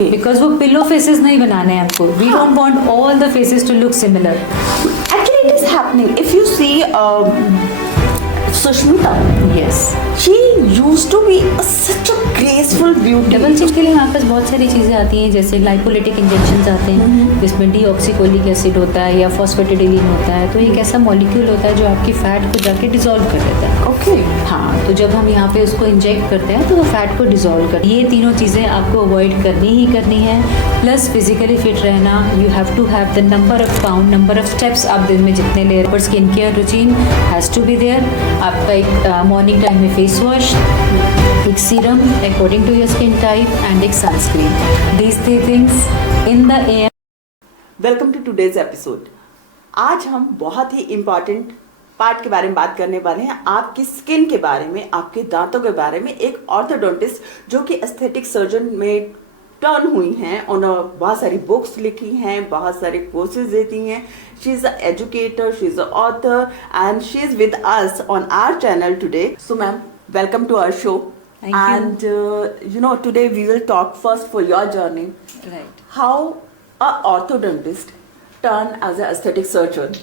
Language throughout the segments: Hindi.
बिकॉज वो पिलो फेसेस नहीं बनाने हैं हमको. We don't want all the faces to look similar. Actually, it is happening. If you see Sushmita, yes. she used to be such a graceful beauty. Double chin के लिए हमारे पास बहुत सारी चीज़ें आती हैं, जैसे लाइपोलिटिक इंजेक्शन आते हैं जिसमें डीऑक्सीकोलिक एसिड होता है या फॉस्फेटिडिलीन होता है. तो एक ऐसा मॉलिक्यूल होता है जो आपकी फैट को जाके डिसॉल्व कर देता है. Okay. हाँ, तो जब हम यहाँ पे उसको इंजेक्ट करते हैं तो वो फैट को डिसॉल्व कर. ये तीनों चीज़ें आपको अवॉइड करनी ही करनी है. प्लस फिजिकली फिट रहना. You have to have the number of pound, number of steps आप दिन में जितने ले रहे. Skin care routine has to be there. आपका एक मॉर्निंग टाइम में फेस वॉश, एक serum according to your skin type and एक sunscreen. These 3 things in the air. Welcome to today's episode. आज हम बहुत ही इम्पॉर्टेंट पार्ट के बारे में बात करने वाले हैं. आपकी स्किन के बारे में, आपके दांतों के बारे में. एक ऑर्थोडोंटिस्ट जो कि एस्थेटिक सर्जन में टर्न हुई हैं, उन्होंने बहुत सारी बुक्स लिखी हैं, बहुत सारे कोर्सेज देती हैं. She is a educator, she is a author and she is with us on our channel today. So ma'am, welcome to our show. Thank you. And today we will talk first for your journey. Right. How a orthodontist turned as an aesthetic surgeon.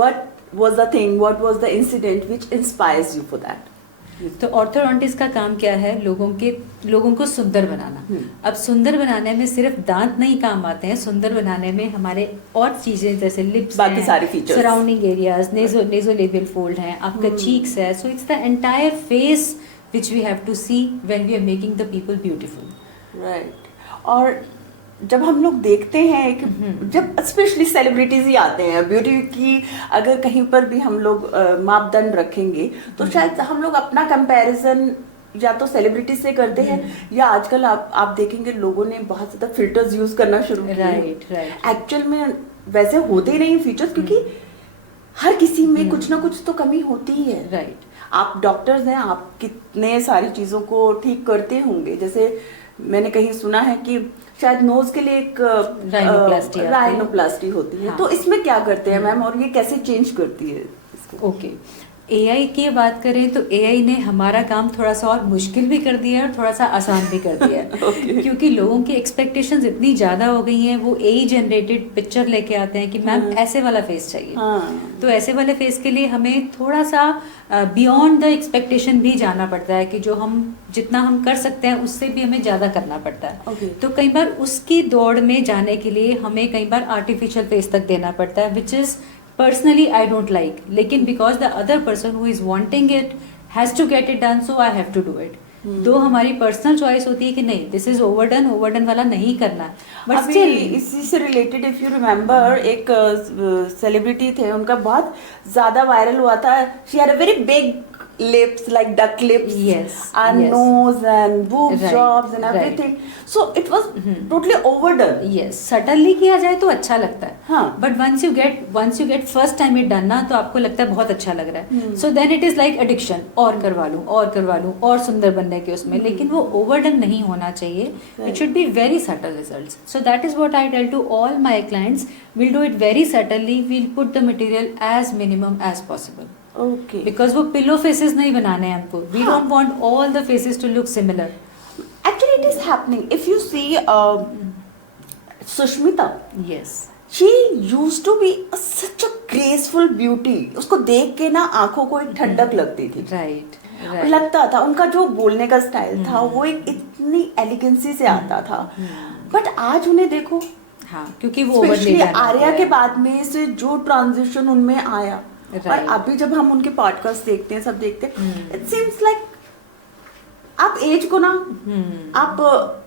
What was the thing? What was the incident which inspires you for that? तो ऑर्थोडोंटिस्ट का काम क्या है? लोगों को सुंदर बनाना. अब सुंदर बनाने में सिर्फ दांत नहीं काम आते हैं. सुंदर बनाने में हमारे और चीजें जैसे लिप्स, बाकी सारे features, surrounding areas, nasolabial fold हैं, आपका चीक्स है. So it's the entire face which we have to see when we are making the people beautiful. Right. और जब हम लोग देखते हैं कि जब स्पेशली सेलिब्रिटीज ही आते हैं ब्यूटी की, अगर कहीं पर भी हम लोग मापदंड रखेंगे तो शायद हम लोग अपना कंपैरिजन या तो सेलिब्रिटी से करते हैं, या आजकल आप देखेंगे लोगों ने बहुत ज्यादा फिल्टर्स यूज करना शुरू किया. राइट. एक्चुअल में वैसे होते ही नहीं फीचर्स, क्योंकि हर किसी में कुछ ना कुछ तो कमी होती ही है. राइट. आप डॉक्टर्स हैं, आप कितने सारी चीजों को ठीक करते होंगे. जैसे मैंने कहीं सुना है कि शायद नोज के लिए एक राइनोप्लास्टी होती है. हाँ. तो इसमें क्या करते हैं मैम, और ये कैसे चेंज करती है इसको? ओके. एआई की बात करें तो एआई ने हमारा काम थोड़ा सा और मुश्किल भी कर दिया है और थोड़ा सा आसान भी कर दिया है. Okay. क्योंकि लोगों की एक्सपेक्टेशंस इतनी ज़्यादा हो गई हैं. वो एआई जनरेटेड पिक्चर लेके आते हैं कि मैम ऐसे वाला फेस चाहिए. तो ऐसे वाले फेस के लिए हमें थोड़ा सा बियॉन्ड द एक्सपेक्टेशन भी जाना पड़ता है कि जो हम जितना हम कर सकते हैं उससे भी हमें ज़्यादा करना पड़ता है. Okay. तो कई बार उसकी दौड़ में जाने के लिए हमें कई बार आर्टिफिशियल फेस तक देना पड़ता है, which is personally I don't like, लेकिन because the other person who is wanting it has to get it done, so I have to do it. दो हमारी पर्सनल चॉइस होती है कि नहीं, दिस इज ओवरडन वाला नहीं करना. बट स्टिल इसी से रिलेटेड इफ यू रिमेम्बर, एक सेलिब्रिटी थे, उनका बहुत ज्यादा वायरल हुआ था. She had a very big lips like duck lips, yes, and yes. nose and boob Right, jobs and right. everything. So it was totally overdone. Yes. Subtly किया जाए तो अच्छा लगता है. हाँ. But once you get first time it done ना, तो आपको लगता है बहुत अच्छा लग रहा है. So then it is like addiction. और करवा लूं और सुंदर बनने के उसमें. लेकिन वो ओवरडन नहीं होना चाहिए. It should be very subtle results. So that is what I tell to all my clients. Will do it very subtly. Will put the material as minimum as possible. Okay. Because वो पिलो फेसेस नहीं बनाने हैं हमको. We don't want all the faces to look similar. Actually, it is happening. If you see Sushmita, yes. she used to be such a graceful beauty. उसको देख के ना आंखों को एक ठंडक लगती थी. राइट. लगता था उनका जो बोलने का स्टाइल था वो एक इतनी एलिगेंसी से आता था. बट आज उन्हें देखो, हाँ, क्योंकि वो स्पेशली आर्या के बाद में से जो ट्रांजिशन उनमें आया. Right. और अभी जब हम उनके पॉडकास्ट देखते हैं, सब देखते हैं, इट सीम्स लाइक आप एज को ना आप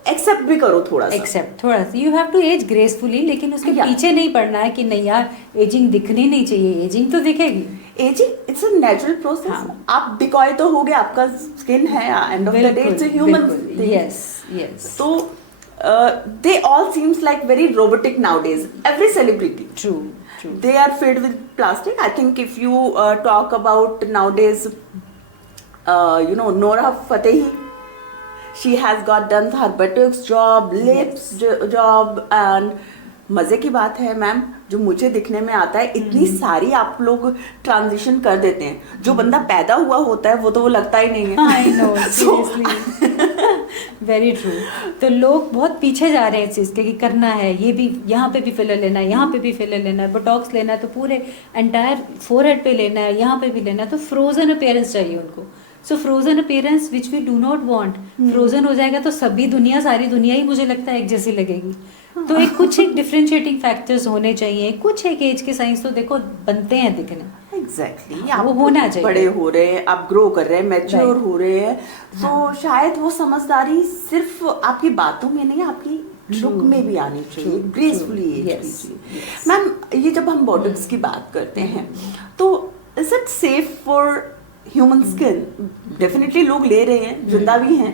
एक्सेप्ट भी करो थोड़ा सा. You have to age gracefully. लेकिन उसके पीछे नहीं पड़ना है कि नहीं यार एजिंग दिखनी नहीं चाहिए. एजिंग तो दिखेगी. Ageing it's a natural process. आप डिकॉय तो हो गए, आपका स्किन है, end of the day it's a human thing. Yes. तो they all seems like very robotic nowadays. Every celebrity. True. They are filled with plastic. I think if you talk about nowadays, Nora Fatehi, she has got done her buttocks job, lips job, and मजे की बात है मैम, जो मुझे दिखने में आता है, इतनी सारी आप लोग ट्रांजिशन कर देते हैं. जो बंदा पैदा हुआ होता है वो तो वो लगता ही नहीं है. I know, seriously. Very true. तो लोग बहुत पीछे जा रहे हैं इस चीज़ के कि करना है, ये भी यहाँ पे भी फिलर लेना है, यहाँ पे भी फिलर लेना है, बोटॉक्स लेना है तो पूरे एंटायर फोरहेड पे लेना है, यहाँ पे भी लेना है, तो फ्रोजन अपीयरेंस चाहिए उनको। So frozen appearance which we do not want, frozen हो जाएगा तो सभी दुनिया, सारी दुनिया ही मुझे लगता है एक जैसी लगेगी। तो एक डिफरेंशिएटिंग फैक्टर्स होने चाहिए, कुछ एक एज के साइंस तो देखो बनते हैं दिखने। एग्जैक्टली, वो होना चाहिए। बड़े हो रहे हैं, आप ग्रो कर रहे हैं, मैच्योर हो रहे हैं, तो शायद वो समझदारी सिर्फ आपकी बातों में नहीं, आपकी लुक में भी आनी चाहिए, ग्रेसफुली एज कीजिए। मैम, ये जब हम बोटॉक्स की बात करते हैं तो is it safe for human skin? Definitely लोग ले रहे हैं, जिंदा भी हैं,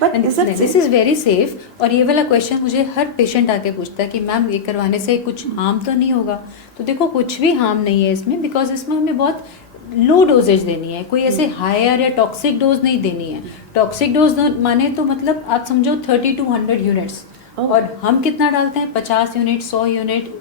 but this is very safe. और ये वाला क्वेश्चन मुझे हर पेशेंट आके पूछता है कि मैम ये करवाने से कुछ हार्म तो नहीं होगा? तो देखो, कुछ भी हार्म नहीं है इसमें, बिकॉज इसमें हमें बहुत लो डोजेज देनी है, कोई ऐसे हायर या टॉक्सिक डोज नहीं देनी है। टॉक्सिक डोज माने तो मतलब आप समझो 30 to 100 यूनिट्स, और हम कितना डालते हैं? 50 यूनिट, 100 यूनिट,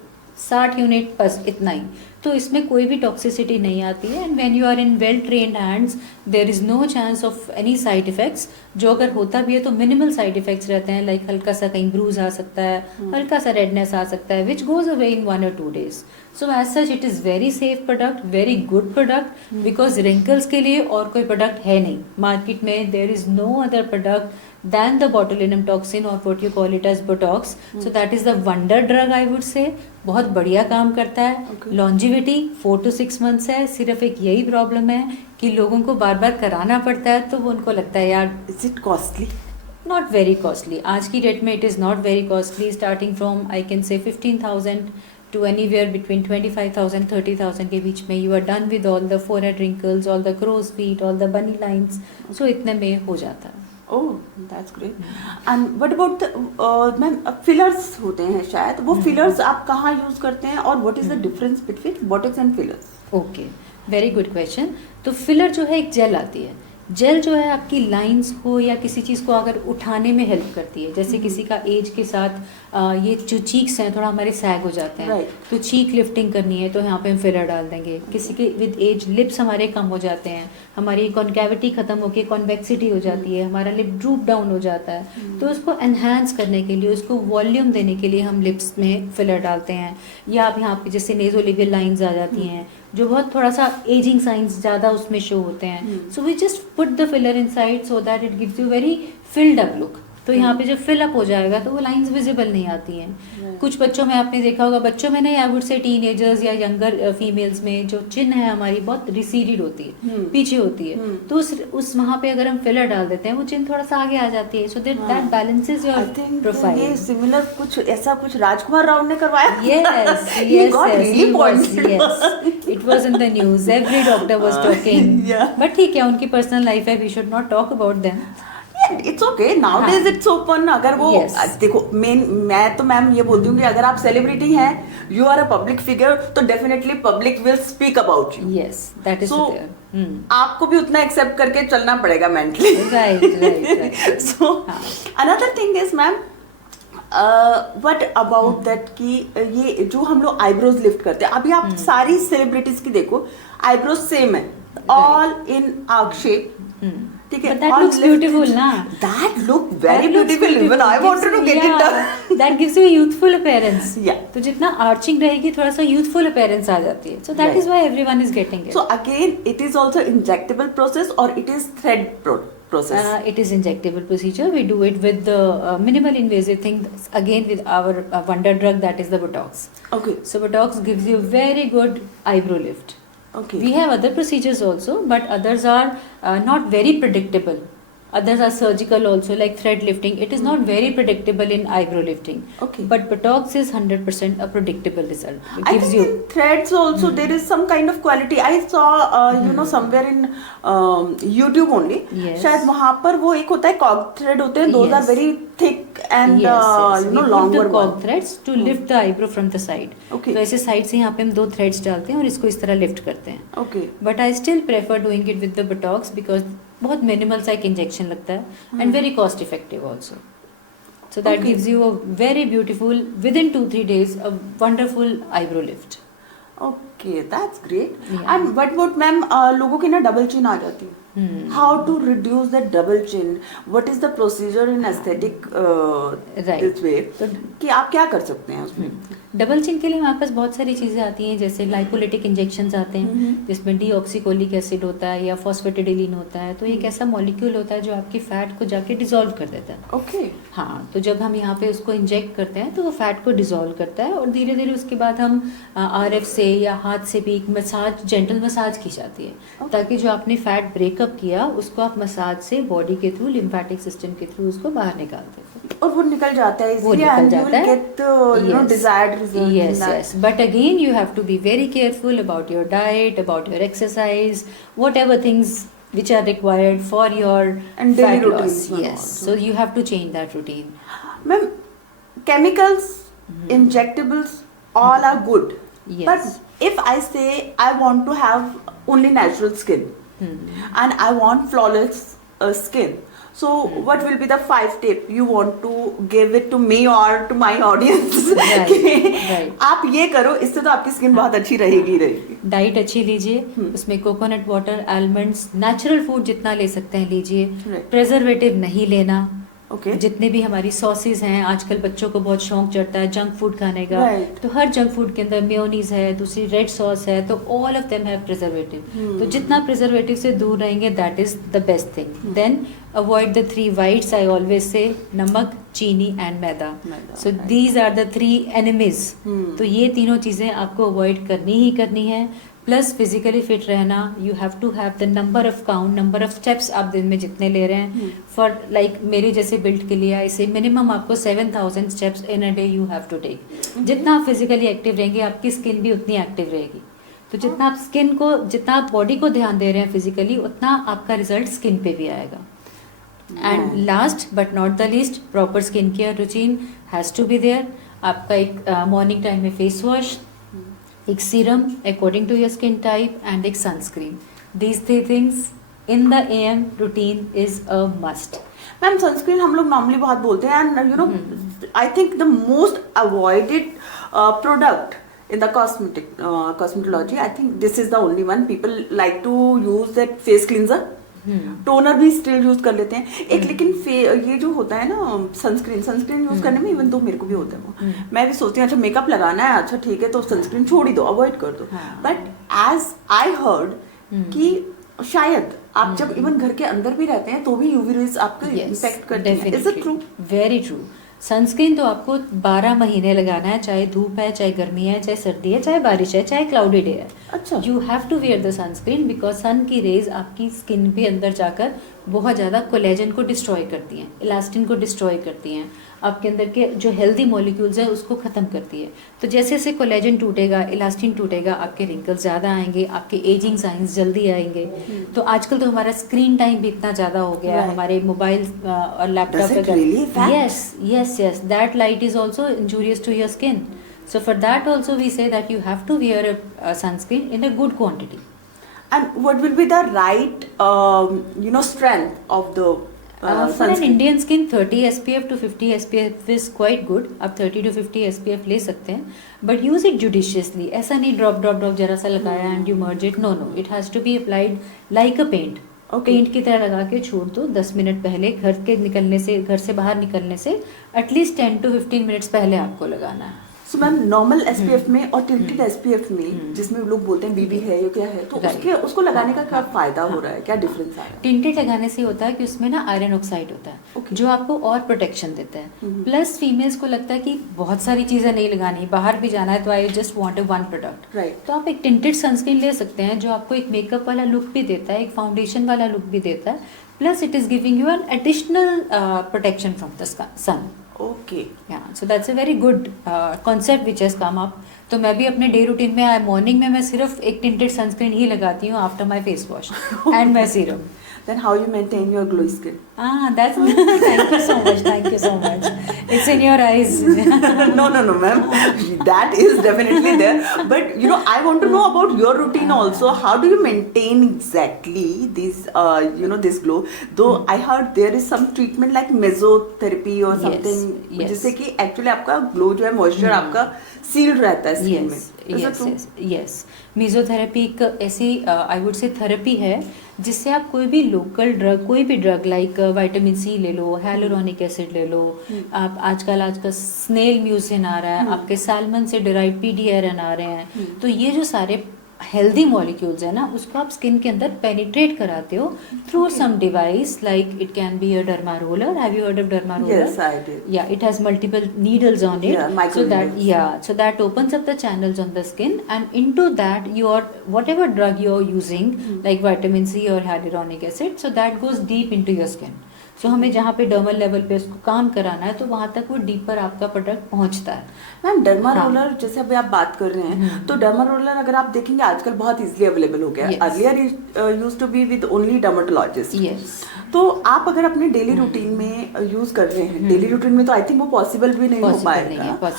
60 यूनिट, बस इतना ही। तो इसमें कोई भी टॉक्सिसिटी नहीं आती है। And when you are in well trained hands there is no chance of any side effects. जो अगर होता भी है तो मिनिमल साइड इफेक्ट्स रहते हैं, लाइक हल्का सा कहीं ब्रूज आ सकता है, हल्का सा रेडनेस आ सकता है, which goes away in 1 or 2 days. So as such it is very safe product, very good product, because wrinkles के लिए और कोई प्रोडक्ट है नहीं मार्केट में। there is no other product than the botulinum toxin or what you call it as Botox. So that is the wonder drug I would say. बहुत बढ़िया काम करता है। लॉन्जिविटी 4 to 6 months है। सिर्फ एक यही प्रॉब्लम है कि लोगों को बार बार कराना पड़ता है, तो वो उनको लगता है यार is it costly? Not very costly. आज की डेट में it is not very costly, starting from I can say 15,000 to anywhere between 25,000 30,000 के बीच में। You are done with all the forehead wrinkles, all the crow's feet, all the bunny lines. So इतने में हो जाता है। Oh, that's great. And what about the ma'am fillers होते हैं शायद, वो फिलर्स आप कहाँ यूज करते हैं, और what is the difference between botox and fillers? Okay, very good question. तो फिलर जो है एक जेल आती है। जेल जो है आपकी लाइंस को या किसी चीज़ को अगर उठाने में हेल्प करती है। जैसे किसी का एज के साथ ये जो चीक्स हैं थोड़ा हमारे सैग हो जाते हैं, तो चीक लिफ्टिंग करनी है तो यहाँ पे हम फिलर डाल देंगे। किसी के विद एज लिप्स हमारे कम हो जाते हैं, हमारी कॉन्केविटी खत्म होकर कॉन्वेक्सिटी हो जाती है, हमारा लिप ड्रूप डाउन हो जाता है, तो उसको एनहांस करने के लिए, उसको वॉल्यूम देने के लिए हम लिप्स में फिलर डालते हैं। या आप यहाँ पे जैसे नेज़ोलिवियल लाइंस आ जाती हैं जो बहुत थोड़ा सा एजिंग साइंस ज़्यादा उसमें शो होते हैं, so we just put the filler inside so that it gives you very filled up look. तो यहाँ पे जब फिल अप हो जाएगा तो वो लाइंस विजिबल नहीं आती हैं। कुछ बच्चों में आपने देखा होगा, बच्चों में नहीं, आई वुड से टीनेजर्स या यंगर फीमेल्स में जो चिन है हमारी बहुत रिसीडेड होती है, पीछे होती है, तो उस वहाँ पे अगर हम फिलर डाल देते हैं वो चिन थोड़ा सा आगे आ जाती है, so that balances your profile. ये सिमिलर कुछ ऐसा कुछ राजकुमार राव ने करवाया। Yes, it was in the news, every doctor was talking. But ठीक है, उनकी पर्सनल लाइफ है, we should not talk about them. It's okay, nowadays it's open. अगर वो देखो, मैं तो मैम ये बोलती हूँ कि अगर आप सेलिब्रिटी हैं, you are a public figure, तो definitely public will speak about you. Yes, that is so आपको भी उतना एक्सेप्ट करके चलना पड़ेगा mentally. Right. So another thing is ma'am, what about that कि ये जो हम लोग आईब्रोज लिफ्ट करते हैं, अभी आप सारी सेलिब्रिटीज की देखो, आईब्रोज सेम है, ऑल इन आर्क शेप, ठीक है, that looks beautiful ना? That look very beautiful. Even I wanted to get it done. That gives you a youthful appearance. Yeah. तो जितना arching रहेगी थोड़ा सा youthful appearance आ जाती है. So that is why everyone is getting it. So again, it is also injectable process or it is thread process? It is injectable procedure. We do it with the minimal invasive thing. Again with our wonder drug, that is the Botox. Okay. So Botox gives you very good eyebrow lift. Okay. We have other procedures also, but others are not very predictable. Others are surgical also, like thread lifting. It is not very predictable in eyebrow lifting. Okay. But Botox is 100% a predictable result. It I gives think you. in threads also there is some kind of quality. I saw you know somewhere in YouTube only. Yes. शायद वहाँ पर वो एक होता है कॉग थ्रेड होते हैं. Those Yes. are very thick and yes. you We know put longer the one. cork threads to lift the eyebrow from the side. Okay. तो ऐसे साइड से यहाँ पे हम 2 threads डालते हैं और इसको इस तरह लिफ्ट करते हैं. Okay. But I still prefer doing it with the Botox because बहुत मिनिमल सा एक इंजेक्शन लगता है and very cost effective also. So that gives you a very beautiful with in 2-3 days a wonderful eyebrow lift. Okay, that's great. And what about ma'am लोगों की ना डबल चिन आ जाती है. how to reduce the double chin, what is the procedure in aesthetic Right. this way, तो कि आप क्या कर सकते हैं उसमें? डबल चिन के लिए हमारे पास बहुत सारी चीज़ें आती हैं, जैसे लाइपोलिटिक इंजेक्शंस आते हैं जिसमें डीऑक्सीकोलिक एसिड होता है या फॉस्फेटिडिलीन होता है। तो एक ऐसा मॉलिक्यूल होता है जो आपकी फैट को जाके डिसॉल्व कर देता है। ओके। हाँ, तो जब हम यहाँ पे उसको इंजेक्ट करते हैं तो वो फैट को डिसॉल्व करता है और धीरे धीरे उसके बाद हम आरएफ से या हाथ से भी एक मसाज, जेंटल मसाज की जाती है ताकि जो आपने फैट ब्रेकअप किया उसको आप मसाज से बॉडी के थ्रू, लिम्फेटिक सिस्टम के थ्रू उसको बाहर निकालते हैं और वो निकल जाता है, वो इसलिए निकल जाता है। get you know Yes. desired result in Yes, that. yes. But again, you have to be very careful about your diet, about your exercise, whatever things which are required for your And daily fat routines loss. and Yes, all. so you have to change that routine. Ma'am, chemicals, injectables, all are good. Yes. But if I say I want to have only natural skin and I want flawless skin, so what will be the 5 tip you want to give it to me or to my audience? Right, कि right. आप ये करो, इससे तो आपकी स्किन बहुत अच्छी रहेगी ही रहेगी। डाइट अच्छी लीजिए, उसमें coconut water, almonds, natural food जितना ले सकते हैं लीजिए। Right. प्रेजर्वेटिव नहीं लेना। ओके। जितने भी हमारी सॉसेज हैं, आजकल बच्चों को बहुत शौक चढ़ता है जंक फूड खाने का। Right. तो हर जंक फूड के अंदर मेयोनीज है, दूसरी रेड सॉस है, तो all of them have preservative. तो जितना प्रिजर्वेटिव से दूर रहेंगे that is the best thing. Then avoid the 3 whites, I always say namak, cheeni and maida. So these are the 3 enemies. तो ये तीनों चीज़ें आपको अवॉइड करनी ही करनी है। प्लस फिजिकली फिट रहना, you have to have the number of count, number of steps आप दिन में जितने ले रहे हैं। फॉर लाइक मेरे जैसे बिल्ड के लिए इसे मिनिमम आपको 7000 steps in a day you have to take. जितना आप फिजिकली एक्टिव रहेंगे आपकी स्किन भी उतनी एक्टिव रहेगी। तो जितना आप स्किन को, जितना आप बॉडी को ध्यान दे रहे हैं फिजिकली, उतना आपका रिजल्ट स्किन पे भी आएगा। And last but not the least, proper skin care routine has to be there. आपका एक मॉर्निंग टाइम में फेस वॉश, एक serum according to your skin type and एक sunscreen. These 3 things in the AM routine is a must. Ma'am sunscreen हम लोग नॉर्मली बहुत बोलते हैं and you know I think the most avoided product in the cosmetology, I think this is the only one. People like to use that face cleanser. Toner भी स्टिल यूज कर लेते हैं एक, लेकिन ये जो होता है ना सनस्क्रीन यूज करने में, इवन तो मेरे को भी होता है वो, मैं भी सोचती हूँ अच्छा मेकअप लगाना है, अच्छा ठीक है तो सनस्क्रीन छोड़ ही दो, अवॉइड कर दो। बट एज आई हर्ड कि शायद आप जब इवन घर के अंदर भी रहते हैं तो भी यूवी रेज आपको इफेक्ट करती है। Is it true? Very true. Sunscreen तो आपको 12 महीने लगाना है, चाहे धूप है, चाहे गर्मी है, चाहे सर्दी है, चाहे बारिश है, चाहे क्लाउडी डे है। अच्छा। You have to wear the sunscreen because sun की रेज आपकी स्किन पे अंदर जाकर बहुत ज़्यादा कोलेजन को डिस्ट्रॉय करती हैं, इलास्टिन को डिस्ट्रॉय करती हैं, आपके अंदर के जो हेल्दी मॉलिक्यूल्स हैं उसको ख़त्म करती है। तो जैसे जैसे कोलेजन टूटेगा, इलास्टिन टूटेगा, आपके रिंकल्स ज़्यादा आएंगे, आपके एजिंग साइंस जल्दी आएंगे। तो आजकल तो हमारा स्क्रीन टाइम भी इतना ज़्यादा हो गया है, हमारे मोबाइल और लैपटॉप वगैरह। Yes, that light is also injurious to your skin. So for that also we say that you have to wear a sunscreen in a good quantity. And what will be the right strength of the For an sunscreen? Indian skin 30 SPF to 50 SPF is quite good. आप 30 to 50 SPF ले सकते हैं, but use it judiciously. ऐसा नहीं ड्रॉप जरा सा लगाया and you merge it. No, it has to be applied like a paint. Paint की तरह लगा के छोड़ दो। 10 मिनट पहले घर से बाहर निकलने से एटलीस्ट 10 to 15 मिनट्स पहले आपको लगाना है। सो मैम नॉर्मल SPF में और टिल्टेड SPF में जिसमें लोग बोलते हैं BB है या क्या है, तो उसको लगाने का क्या फायदा हो रहा है, क्या डिफरेंस आ रहा है? टिंटेड लगाने से होता है कि उसमें ना आयरन ऑक्साइड होता है जो आपको और प्रोटेक्शन देता है। प्लस फीमेल्स को लगता है कि बहुत सारी चीज़ें नहीं लगानी, बाहर भी जाना है तो I just want one product. Right. तो आप एक टिंटेड सनस्क्रीन ले सकते हैं जो आपको एक मेकअप वाला लुक भी देता है, एक फाउंडेशन वाला लुक भी देता है, plus it is giving you an additional protection from the sun. Okay, so that's a very good concept which has come up. तो मैं भी अपने डे रूटीन में मॉर्निंग में मैं सिर्फ एक टिंटेड सनस्क्रीन ही लगाती हूँ after my face wash and my serum. Then how you maintain your glowy skin? That's thank you so much. It's in your eyes. No, ma'am. That is definitely there. But I want to know about your routine also. How do you maintain exactly this glow? Though I heard there is some treatment like mesotherapy or something. Yes. जिससे कि एक्चुअली आपका ग्लो जो है, मॉइस्चर आपका सील्ड रहता है स्किन में. यस. मेसोथेरेपी एक ऐसी आई वुड से थेरेपी है जिससे आप कोई भी लोकल ड्रग, कोई भी ड्रग लाइक विटामिन सी ले लो, हैलुरोनिक एसिड ले लो, आप आजकल स्नेल म्यूसिन आ रहा है, आपके सैल्मन से डिराइव PDRN आ रहे हैं, तो ये जो सारे हेल्दी मॉलिक्यूल्स है ना, उसको आप स्किन के अंदर पेनिट्रेट कराते हो through some device like it can be a derma roller. Have you heard of derma roller? Yes, I did. Yeah, it has multiple needles on it. Yeah, micro needles. So that opens up the channels on the skin, and into that your whatever drug you're using, like vitamin C or hyaluronic acid, so that goes deep into your skin. So हमें जहाँ पे डर्मल लेवल पे उसको काम कराना है तो वहाँ तक वो डीपर आपका प्रोडक्ट पहुँचता है. मैम डर्मा रोलर जैसे अभी आप बात कर रहे हैं, तो डर्मा रोलर अगर आप देखेंगे आजकल बहुत इजीली अवेलेबल हो गया है. Earlier used to be with only dermatologist. Yes. तो आप अगर अपने डेली रूटीन में यूज कर रहे हैं, डेली रूटीन में तो आई थिंक वो पॉसिबल भी नहीं हो पाएगा,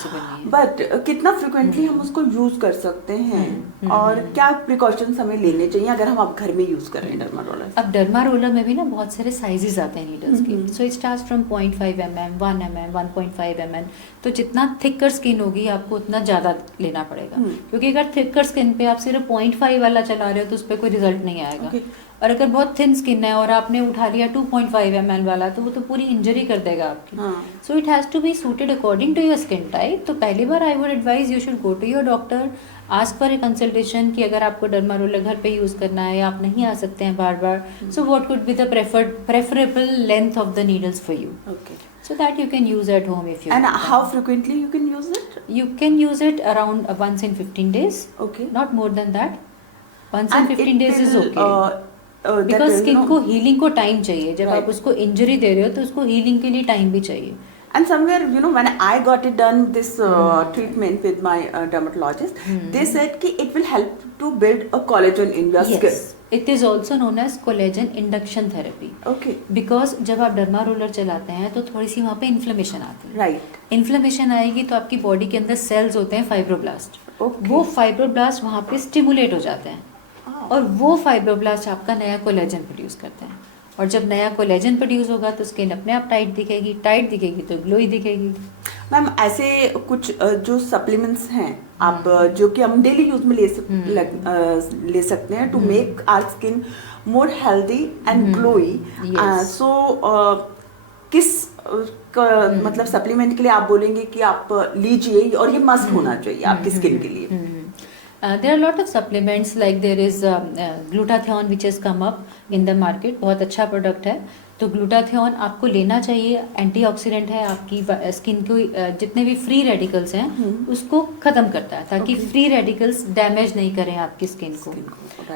बट कितना फ्रिक्वेंटली हम उसको यूज कर सकते हैं और क्या प्रिकॉशंस हमें लेने चाहिए अगर हम आप घर में यूज कर रहे हैं डर्मा रोलर? अब डर्मा रोलर में भी ना बहुत सारे साइजेस आते हैं नीडल्स के. So it starts from 0.5 mm, 1 mm, 1.5 mm. तो जितना थिकर स्किन होगी आपको उतना ज़्यादा लेना पड़ेगा, क्योंकि अगर थिकर स्किन पे आप सिर्फ 0.5 वाला चला रहे हो तो उस पर कोई रिजल्ट नहीं आएगा. और अगर बहुत थिन स्किन है और आपने उठा लिया 2.5 ml वाला तो वो तो पूरी इंजरी कर देगा आपकी. So it has to be suited according to your skin type. तो पहली बार I would advise you should go to your doctor, ask for a consultation कि अगर आपको डर्मा रोलर घर पे यूज़ करना है या आप नहीं आ सकते हैं बार बार, so what could be the preferable length of the needles for you, so that you can use at home if you and want. how frequently you can use it? You can use it around once in 15 days. Okay. Not more than that. Once in And 15 days is will, okay. Because skin को हीलिंग को टाइम चाहिए. जब आप उसको इंजरी दे रहे हो तो उसको हीलिंग के लिए टाइम भी चाहिए. And somewhere, when I got it done, this treatment with my dermatologist, they said कि it will help to build a collagen in your skin. Yes. It is also known as collagen induction therapy. Okay. Because जब आप डर्मा रोलर चलाते हैं तो थोड़ी सी वहाँ पे इन्फ्लेमेशन आती है. Right. इन्फ्लेमेशन आएगी तो आपकी बॉडी के अंदर सेल्स होते हैं फाइब्रोब्लास्ट. Okay. वो फाइब्रोब्लास्ट वहाँ पे स्टिमुलेट हो जाते हैं और वो फाइब्रोब्लास्ट आपका नया कोलेजन प्रोड्यूस करते हैं. और जब नया कोलेजन प्रोड्यूस होगा तो स्किन अपने आप टाइट दिखेगी तो ग्लोई दिखेगी. मैम ऐसे कुछ जो सप्लीमेंट्स हैं आप जो कि हम डेली यूज में ले सकते हैं to make our skin more healthy and glowy. So किस मतलब सप्लीमेंट के लिए आप बोलेंगे कि आप लीजिए और ये मस्ट होना चाहिए आपकी स्किन के लिए? There are a lot of supplements like there is glutathione which has come up in the market. बहुत अच्छा प्रोडक्ट है. तो ग्लूटाथियोन आपको लेना चाहिए. एंटीऑक्सीडेंट है, आपकी स्किन को जितने भी फ्री रेडिकल्स हैं उसको ख़त्म करता है ताकि फ्री रेडिकल्स डैमेज नहीं करें आपकी स्किन को.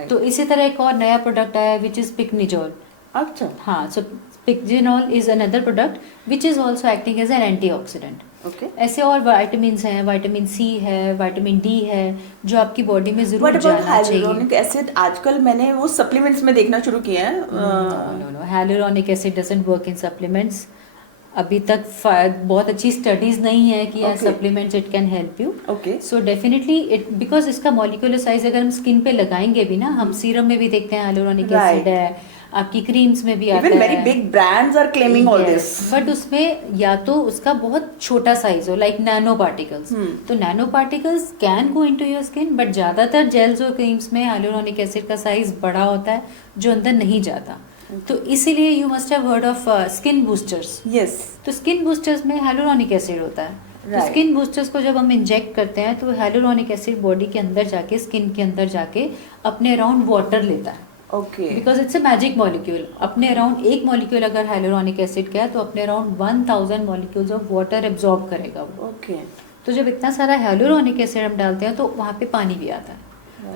तो इसी तरह एक और नया प्रोडक्ट आया विच इज़ पिकनिजोल. अच्छा. हाँ. So pycnogenol is another product which is also acting as an antioxidant. Okay. ऐसे और विटामिन हैं, विटामिन सी है, विटामिन डी है जो आपकी बॉडी में जरूर जाना चाहिए. हाइलुरोनिक एसिड आजकल मैंने वो सप्लीमेंट्स में देखना शुरू किया है. No hyaluronic acid doesn't work in supplements. अभी तक बहुत अच्छी स्टडीज नहीं है कि यार supplements it can help you. Okay. So definitely it because इसका मॉलिक्यूलर साइज अगर हम स्किन पे लगाएंगे भी ना, हम सीरम में भी देखते हैं हाइलुरोनिक एसिड है, आपकी क्रीम्स में भी आता है. Even very big brands are claiming all this. But उसमें या तो उसका बहुत छोटा साइज हो लाइक नैनो पार्टिकल्स. तो nano particles can go into your skin, but ज़्यादातर जेल्स और क्रीम्स में हाइलुरोनिक एसिड का साइज बड़ा होता है जो अंदर नहीं जाता. तो इसीलिए you must have heard of skin boosters. Yes. तो स्किन बूस्टर्स में हाइलुरोनिक एसिड होता है. तो स्किन बूस्टर्स को जब हम इंजेक्ट करते हैं तो हाइलुरोनिक एसिड बॉडी के अंदर जाके, स्किन के अंदर जाके अपने अराउंड वाटर लेता है. Okay. Because it's a magic molecule. अपने अराउंड एक मॉलिक्यूल अगर हाइलुरोनिक एसिड का है तो अपने around 1000 molecules of water absorb करेगा वो. ओके. तो जब इतना सारा हाइलुरोनिक एसिड हम डालते हैं तो वहाँ पे पानी भी आता है.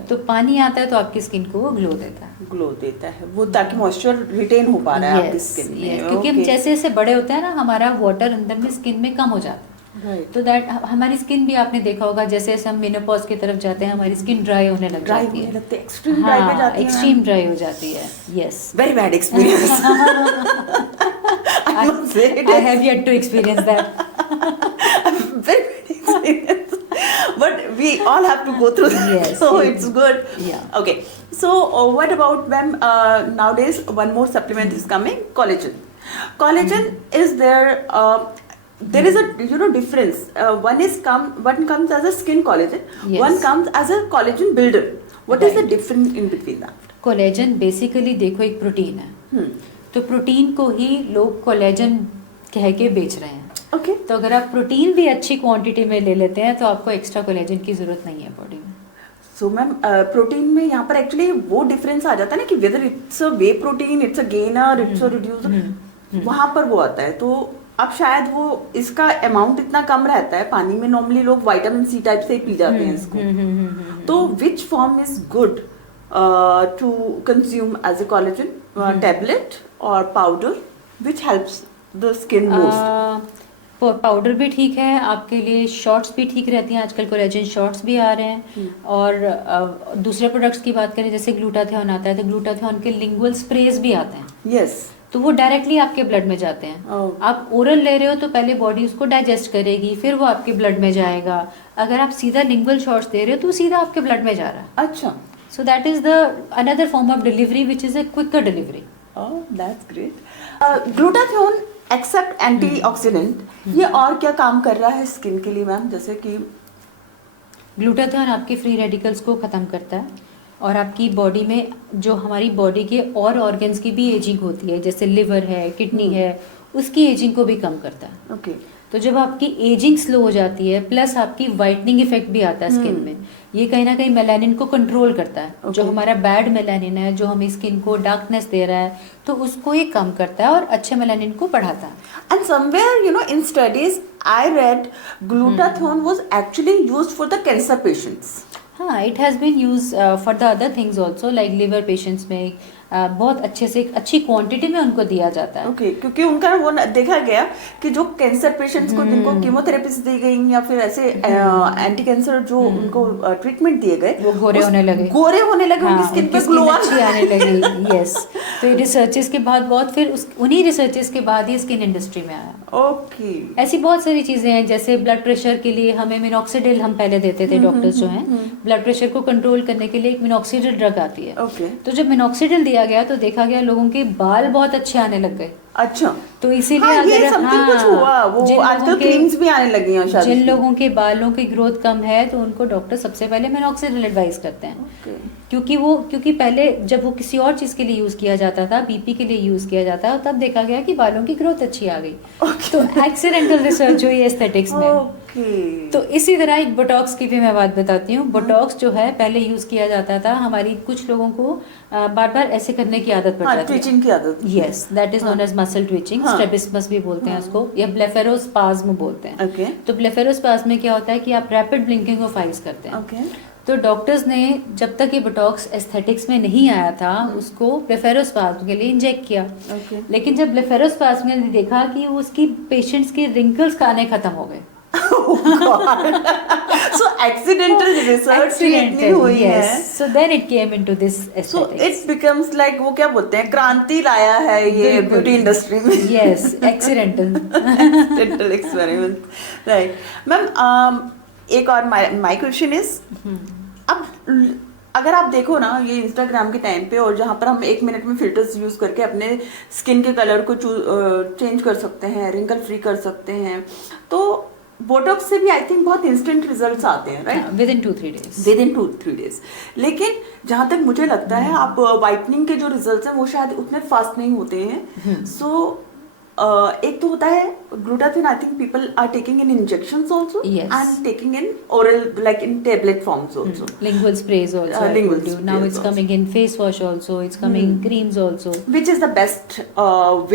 तो पानी आता है तो आपकी स्किन को वो ग्लो देता है. वो ताकि मॉइस्चर रिटेन हो पा रहा है आपकी स्किन में. क्योंकि हम जैसे जैसे बड़े होते हैं ना, हमारा वाटर अंदर में स्किन में कम हो जाता है. तो दैट हमारी स्किन भी आपने देखा होगा जैसे जैसे हम मेनोपॉज की तरफ जाते हैं हमारी स्किन ड्राई होने लग जाती है. एक्सट्रीम ड्राई हो जाती है. Yes. Very bad experience. I have yet to experience that. Very bad experience. But we all have to go through that. Yes. So it's good. Yeah. Okay. So what about when nowadays one more supplement is coming, collagen. Collagen is there. there is a difference. One comes as a skin collagen, Yes. one comes as a collagen builder. What is the Right. difference in between that? Collagen basically देखो एक प्रोटीन है, Hmm. तो प्रोटीन को ही लोग कोलेजन कह के बेच रहे हैं। Okay. तो अगर आप प्रोटीन भी अच्छी क्वांटिटी में ले लेते हैं तो आपको एक्स्ट्रा कोलेजन की जरूरत नहीं है बॉडी में। सो मैम प्रोटीन में यहाँ पर एक्चुअली वो डिफरेंस आ जाता है ना कि whether it's a way protein, it's a gainer, it's a reducer, वहाँ पर वो आता है। तो अब शायद वो इसका अमाउंट इतना कम रहता है, पानी में नॉर्मली लोग विटामिन सी टाइप से ही पी जाते हैं इसको। तो which form is good to consume as a collagen, tablet और powder, which helps the skin most? Powder भी ठीक है आपके लिए, शॉर्ट्स भी ठीक रहती हैं, आजकल कोलेजन शॉर्ट्स भी आ रहे हैं। और दूसरे प्रोडक्ट्स की बात करें जैसे ग्लूटाथियोन आता है, तो ग्लूटाथियोन के लिंगुअल स्प्रेज भी आते हैं। यस। तो वो डायरेक्टली आपके ब्लड में जाते हैं। Oh. आप ओरल ले रहे हो तो पहले बॉडी उसको डाइजेस्ट करेगी, फिर वो आपके ब्लड में जाएगा। अगर आप सीधा लिंगुअल शॉट्स दे रहे हो तो सीधा आपके ब्लड में जा रहा है। अच्छा। So that is the another form of delivery which is a quicker delivery. Oh, that's great. Glutathione except antioxidant, ये और क्या काम कर रहा है स्किन के लिए मैम? जैसे कि ग्लूटाथियोन आपके फ्री रेडिकल्स को ख़त्म करता है और आपकी बॉडी में जो हमारी बॉडी के और ऑर्गन्स की भी एजिंग होती है, जैसे लिवर है, किडनी है, उसकी एजिंग को भी कम करता है। ओके। तो जब आपकी एजिंग स्लो हो जाती है प्लस आपकी वाइटनिंग इफेक्ट भी आता है स्किन में, ये कहीं ना कहीं मेलानिन को कंट्रोल करता है। जो हमारा बैड मेलानिन है, जो हमें स्किन को डार्कनेस दे रहा है, तो उसको ये कम करता है और अच्छे मेलानिन को बढ़ाता है। And somewhere, in studies, I read glutathione was actually used for the cancer patients. हाँ, it has been use for the other things also, like liver patients में बहुत अच्छे से अच्छी क्वांटिटी में उनको दिया जाता है। ओके, क्योंकि उनका वो देखा गया कि जो कैंसर पेशेंट्स को जिनको कीमोथेरेपीज दी गई या फिर ऐसे एंटी कैंसर जो उनको ट्रीटमेंट दिए गए, वो गोरे होने लगे, उनकी स्किन पे ग्लो अच्छी आने लगी। यस, तो रिसर्चेस के बाद बहुत फिर उन्हीं रिसर्चेस के बाद ही स्किन इंडस्ट्री में आया। ओके। ऐसी बहुत सारी चीजें हैं, जैसे ब्लड प्रेशर के लिए हमें मिनॉक्सिडिल हम पहले देते थे, डॉक्टर्स जो हैं ब्लड प्रेशर को कंट्रोल करने के लिए एक मिनॉक्सिडिल ड्रग आती है। ओके। तो जब मिनॉक्सिडिल दिया गया तो देखा गया लोगों के बाल बहुत अच्छे आने लग गए। अच्छा। तो इसीलिए हाँ, अगर ये something कुछ हुआ, वो आजकल क्रीम्स भी आने लगी हैं शायद। जिन लोगों के बालों की ग्रोथ कम है तो उनको डॉक्टर सबसे पहले मिनॉक्सिडिल एडवाइस करते हैं। क्योंकि पहले जब वो किसी और चीज के लिए यूज किया जाता था, बीपी के लिए यूज किया जाता था, तब देखा गया कि बालों की ग्रोथ अच्छी आ गई। तो एक्सीडेंटल रिसर्च हुई एस्थेटिक्स में। तो इसी तरह एक बोटॉक्स की भी मैं बात बताती हूँ। बोटॉक्स जो है पहले यूज किया जाता था, हमारी कुछ लोगों को बार बार ऐसे करने की आदत पड़ जाती है, ट्विचिंग की आदत। Yes, that is known as muscle twitching, strabismus भी बोलते हैं उसको, या ब्लेफेरोस्पाज्म बोलते हैं। ओके। तो ब्लेफेरोस्पाज्म में क्या होता है कि आप रैपिड ब्लिंकिंग ऑफ आइज करते हैं। ओके। तो डॉक्टर्स ने जब तक ये बोटॉक्स एस्थेटिक्स में नहीं आया था उसको ब्लेफेरोस्पाज्म के लिए इंजेक्ट किया। लेकिन जब ब्लेफेरोस्पाज्म ने देखा कि उसकी पेशेंट्स के रिंकल्स आने खत्म हो गए। So accidental research इतनी हुई है। So then it came into this aesthetics. So it becomes like, वो क्या बोलते हैं, क्रांति लाया है ये ब्यूटी इंडस्ट्री में। Yes, accidental experiment, right? Ma'am एक और my question is, अब अगर आप देखो ना ये इंस्टाग्राम के टाइम पे, और जहाँ पर हम 1 मिनट में फिल्टर्स यूज करके अपने स्किन के कलर को चेंज कर सकते हैं, रिंकल फ्री कर सकते हैं, तो बोटॉक्स से भी आई थिंक बहुत इंस्टेंट रिजल्ट्स आते हैं, right? With in 2-3 days. With in 2-3 days. लेकिन जहाँ तक मुझे लगता है आप वाइटनिंग के जो रिजल्ट्स हैं वो शायद उतने फास्ट नहीं होते हैं। सो एक तो होता है glutathione, I think people are taking in injections also and taking in oral, like in tablet forms also, lingual sprays also, lingual now sprays it's also. coming in face wash also, it's coming in creams also. which is the best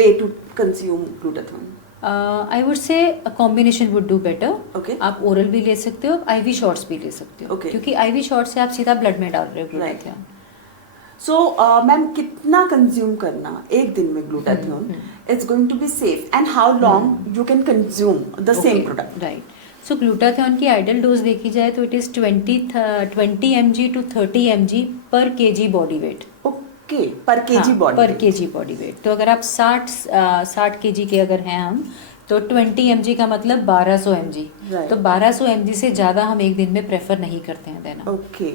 way to consume glutathione? I would say a combination would do better. Okay. आप ओरल भी ले सकते हो, IV शॉट्स भी ले सकते हो। Okay. क्योंकि IV शॉट से आप सीधा ब्लड में डाल रहे हो ग्लूटाथियोन। सो मैम कितना कंज्यूम करना एक दिन में glutathione is going to be safe, and how long you can consume the same product? Right. So glutathione की आइडल डोज देखी जाए तो it is 20 mg to 30 mg per kg body weight. Okay, per KG body, per KG body weight. तो अगर आप 60 kg के अगर हैं हम, तो 20 mg का मतलब 1200 mg। Right. तो 1200 mg से ज़्यादा हम एक दिन में प्रेफर नहीं करते हैं देना। ओके।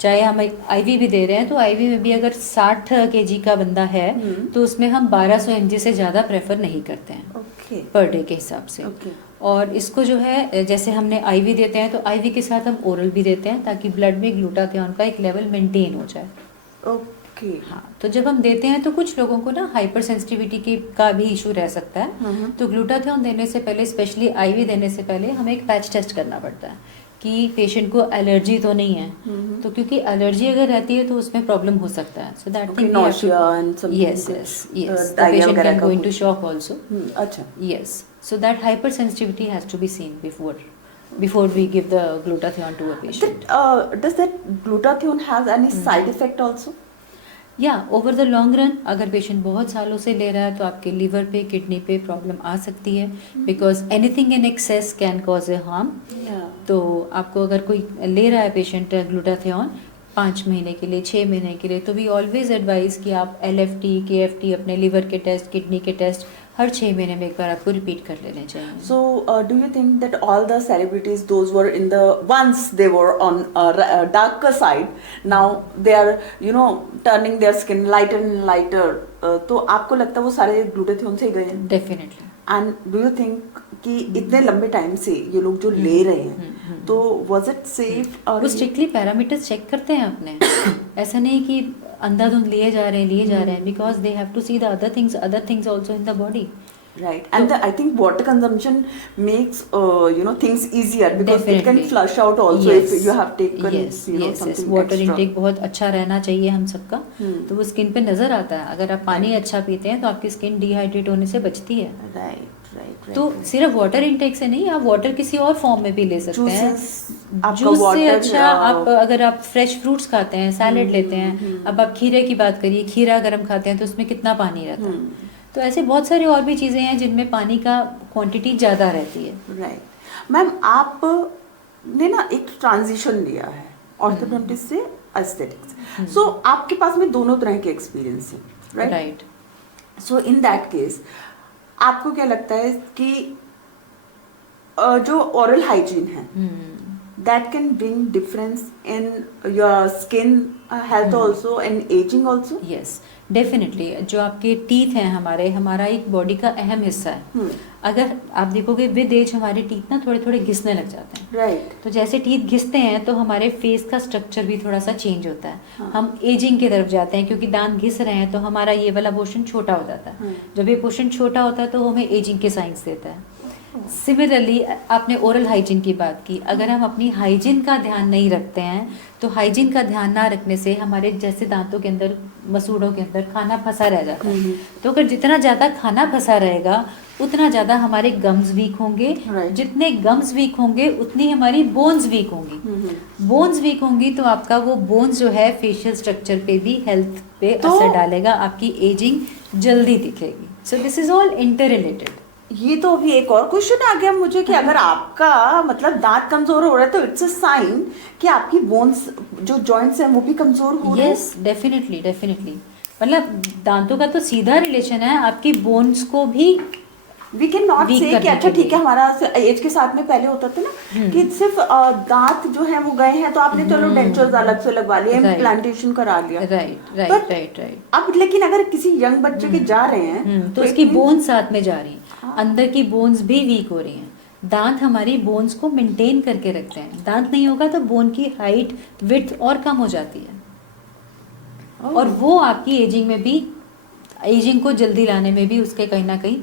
चाहे हम आईवी भी दे रहे हैं तो आईवी में भी अगर 60 केजी का बंदा है तो उसमें हम 1200 mg से ज़्यादा प्रेफर नहीं करते हैं ओके पर डे के हिसाब से। ओके और इसको जो है जैसे हमने आईवी देते हैं तो आईवी के साथ हम ओरल भी देते हैं ताकि ब्लड में ग्लूटाथियोन का एक लेवल मेंटेन हो जाए। ओके हाँ, तो जब हम देते हैं तो कुछ लोगों को ना हाइपर सेंसिटिविटी की का भी इशू रह सकता है, तो ग्लूटाथियोन देने से पहले, स्पेशली आईवी देने से पहले हमें एक पैच टेस्ट करना पड़ता है कि पेशेंट को एलर्जी तो नहीं है। तो क्योंकि एलर्जी अगर रहती है तो उसमें प्रॉब्लम हो सकता है। So that thing yes the patient can go into shock also. अच्छा yes, so that hyper sensitivity has to be seen before we give the glutathione to a patient. Does that glutathione has any side effect also? या ओवर द लॉन्ग रन अगर पेशेंट बहुत सालों से ले रहा है तो आपके लीवर पे, किडनी पे प्रॉब्लम आ सकती है, because anything in excess can cause A harm. तो आपको अगर कोई ले रहा है पेशेंट ग्लूटाथियोन 5 महीने के लिए, 6 महीने के लिए, तो वी ऑलवेज एडवाइज कि आप LFT, KFT, अपने लीवर के टेस्ट, किडनी के टेस्ट हर 6 महीने में एक बार आपको रिपीट कर लेने चाहिए। So, do you think that all the celebrities, those were in the once they were on darker side, now they are, you know, turning their skin lighter and lighter. तो आपको लगता है वो सारे ग्लूटाथियोन से ही गए हैं? Definitely. And do you think कि इतने लंबे टाइम से ये लोग जो ले रहे हैं तो वाज इट सेफ? और वो स्ट्रिक्टली पैरामीटर्स चेक करते हैं अपने ऐसा नहीं कि अंधाधुंध लिए जा रहे हैं, because they have to see the other things also in the body. Right, and I think water consumption makes things easier because it can flush out also if you have taken something water extra. intake बहुत अच्छा रहना चाहिए हम सबका। तो वो स्किन पे नजर आता है। अगर आप पानी अच्छा पीते हैं तो आपकी स्किन डिहाइड्रेट होने से बचती है। Right. तो सिर्फ वाटर इनटेक से नहीं, आप वाटर किसी और फॉर्म में भी ले सकते हैं। जूस से अच्छा आप अगर आप फ्रेश फ्रूट्स खाते हैं, सैलेड लेते हैं, अब आप खीरे की बात करिए, खीरा अगर हम खाते हैं तो उसमें कितना पानी रहता है। तो ऐसे बहुत सारे और भी चीज़ें हैं जिनमें पानी का क्वांटिटी ज़्यादा रहती है। राइट मैम, आपने ना एक ट्रांजिशन लिया है ऑर्थोडोंटिस्ट से एस्थेटिक्स, सो आपके पास में दोनों तरह के एक्सपीरियंस है, right? So in that case आपको क्या लगता है कि जो ओरल हाइजीन है that can bring difference in your skin health also and aging also? Yes, definitely. जो आपके टीथ हैं हमारा एक बॉडी का अहम हिस्सा है। अगर आप देखोगे विद एज हमारे टीथ ना थोड़े थोड़े घिसने लग जाते हैं। राइट। तो जैसे टीथ घिसते हैं तो हमारे फेस का स्ट्रक्चर भी थोड़ा सा चेंज होता है। हम एजिंग की तरफ जाते हैं क्योंकि दांत घिस रहे हैं तो हमारा ये वाला पोर्शन छोटा हो जाता है। जब ये पोर्शन छोटा होता है तो हमें एजिंग के साइंस देता है। सिमिलरली आपने ओरल हाइजीन की बात की, अगर हम अपनी हाइजीन का ध्यान नहीं रखते हैं तो हाइजीन का ध्यान ना रखने से हमारे जैसे दांतों के अंदर, मसूड़ों के अंदर खाना फंसा रह जाता है। तो अगर जितना ज़्यादा खाना फंसा रहेगा उतना ज़्यादा हमारे गम्स वीक होंगे। जितने गम्स वीक होंगे उतनी हमारी बोन्स वीक होंगी। बोन्स वीक होंगी तो आपका वो बोन्स जो है फेशियल स्ट्रक्चर पे भी, हेल्थ पे असर डालेगा, आपकी एजिंग जल्दी दिखेगी। So this is all inter related. ये तो अभी एक और क्वेश्चन आ गया मुझे कि अगर आपका मतलब दांत कमजोर हो रहा है तो इट्स अ साइन कि आपकी बोन्स जो जॉइंट्स हैं वो भी कमजोर हो रहे हैं। Yes, definitely. मतलब दांतों का तो सीधा रिलेशन है आपकी बोन्स को भी। वी कैन नॉट से कि अच्छा ठीक है, हमारा एज के साथ में पहले होता था ना कि सिर्फ दांत जो है वो गए हैं तो आपने चलो डेंचर्स अलग से लगवा लिए, इम्प्लांटेशन करा लिया। राइट। अब लेकिन अगर किसी यंग बच्चे के जा रहे हैं तो उसकी बोन्स साथ में जा रही हैं, अंदर की बोन्स भी वीक हो रही हैं। दांत हमारी बोन्स को मेंटेन करके रखते हैं। दांत नहीं होगा तो बोन की हाइट, विड्थ और कम हो जाती है। और वो आपकी एजिंग में भी, एजिंग को जल्दी लाने में भी उसके कहीं ना कहीं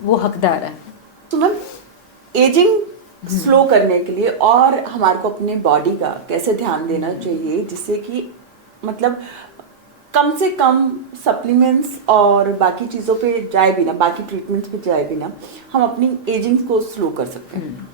वो हकदार है। तो मैम एजिंग स्लो करने के लिए और हमारे को अपने बॉडी का कैसे ध्यान देना चाहिए जिससे कि मतलब कम से कम सप्लीमेंट्स और बाकी चीज़ों पे जाए बिना, बाकी ट्रीटमेंट्स पे जाए बिना हम अपनी एजिंग को स्लो कर सकते हैं?